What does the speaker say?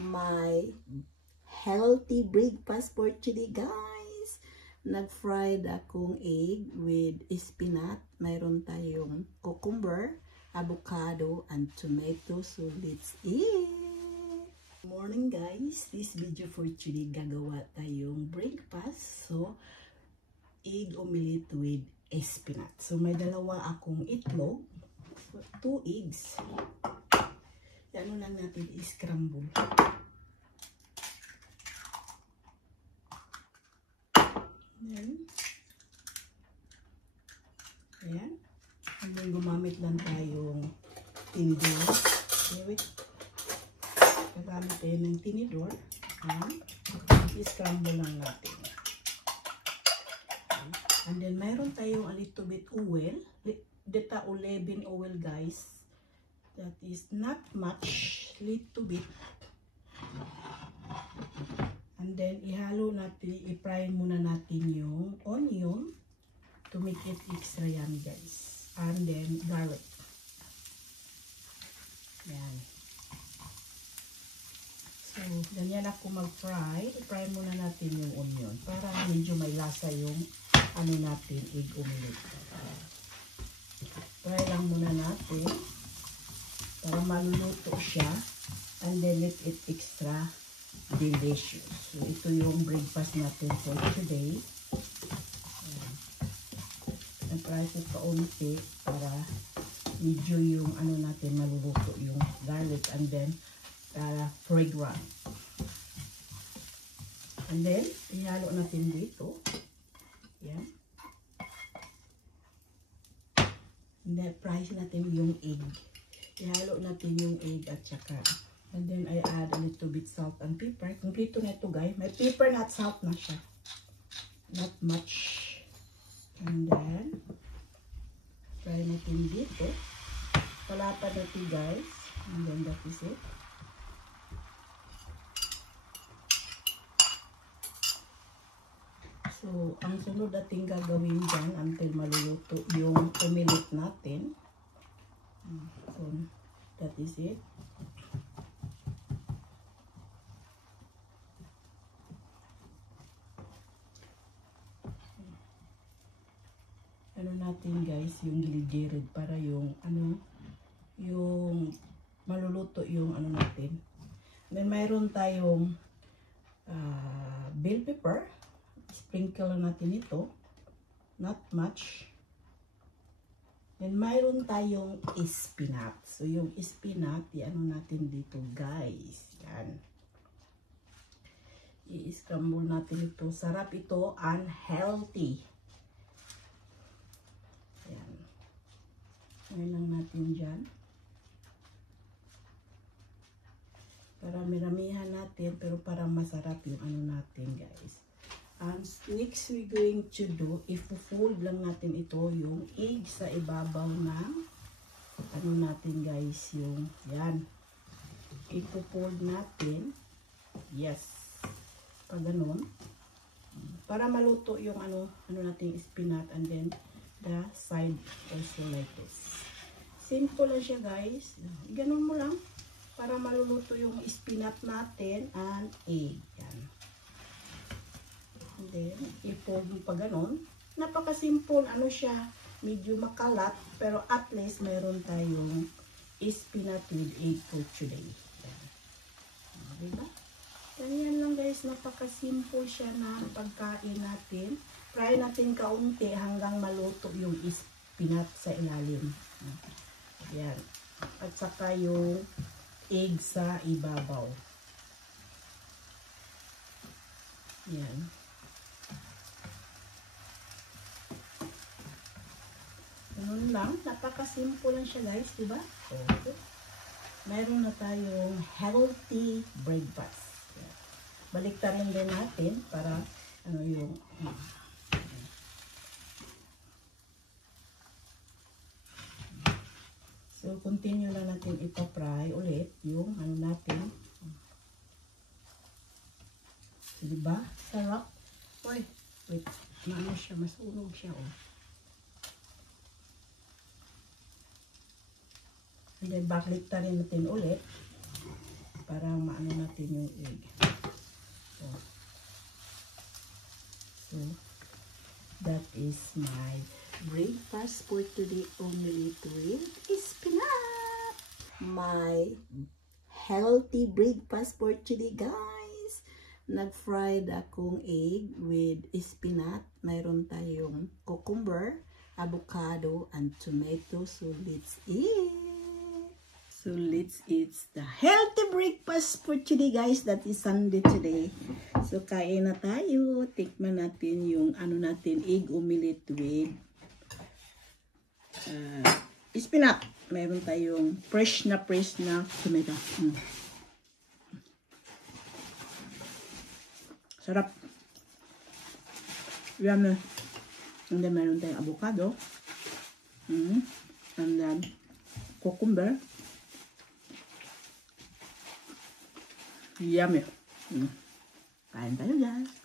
my healthy breakfast for today, guys. Nag-fried akong egg with spinach. Mayroon tayong cucumber, avocado, and tomato. So let's eat. Morning, guys. This video for today, gagawa tayong breakfast. So egg omelette with spinach. So may dalawa akong itlog. 2 eggs. Ano lang natin i-scramble. Ayan. And then gumamit lang tayong tinidor. Wait. Gagamit tayo ng tinidor. I-scramble lang natin. And then mayroon tayong a little bit oil. Data olive oil, guys. That is not much, little bit. And then ihalo natin, i-fry muna natin yung onion to make it extra yummy, guys. And then garlic. Yan. So ganyan ako mag-fry. I-fry muna natin yung onion para medyo may lasa yung ano natin, egg omelette. Fry lang muna natin para maluluto siya, and then let it extra delicious. So ito yung breakfast natin for today. Nag-fry ko kaunti para medyo yung ano natin maluluto yung garlic, and then fragrant. And then ihalo natin dito. Yan. And then fry natin yung egg. Ihalo natin yung egg at saka. And then I add a little bit salt and pepper. Kompleto na ito, guys. May pepper not salt na siya. Not much. And then fry natin dito. Palapad natin, guys. And then that is it. So, ang sunod natin gagawin dyan until maluluto yung omelette natin. So, that is it. Ano natin, guys, yung gilid-gilid para yung ano, yung maluluto yung ano natin. Then mayroon tayong bell pepper. Sprinkle lang natin ito. Not much. Then mayroon tayong spinach. So yung spinach, i-ano natin dito, guys. Yan. I-scramble natin ito. Sarap ito and healthy. Yan. Ngayon lang natin dyan. Para miramihan natin, pero para masarap yung ano natin, guys. And next we're going to do, i-fold lang natin ito, yung egg sa ibabaw ng, ano natin, guys, yung, yan. I-fold natin. Yes. Pag ganun. Para maluto yung ano natin, spinach, and then the side also like this. Simple lang siya, guys. Ganun mo lang. Para maluluto yung spinach natin and egg. Yan. And then, i-fold mo pa ganun. Napaka-simple. Ano siya, medyo makalat. Pero at least, mayroon tayong spinach with egg for today. Yan. Diba? Ganyan lang, guys. Napaka-simple siya na pagkain natin. Fry natin kaunti hanggang maluto yung spinach sa ilalim. Yan. At saka yung egg sa ibabaw. Yan. Ganun lang. Napaka-simple lang siya, guys. Diba? Okay. Mayroon na tayong healthy breakfast. Yan. Baliktarin din natin para ano yung so, continue lang natin ipa-fry ulit yung ano natin. Diba? Sarap. Uy, wait. Maano siya? Masunog siya, oh. And then, baliktarin natin ulit para maano natin yung egg. So, that is my breakfast for today, omelette with spinach. My healthy breakfast for today, guys. Nag-fried akong egg with spinach. Mayroon tayong cucumber, avocado, and tomato. So, let's eat. So, let's eat the healthy breakfast for today, guys. That is Sunday today. So, kain na tayo. Tikman natin yung ano natin, egg omelette with spinach. Mayroon tayong fresh na tomato. Sarap. Yummy. And then, mayroon tayong avocado. And then, cucumber. Yummy. Kain tayo, guys.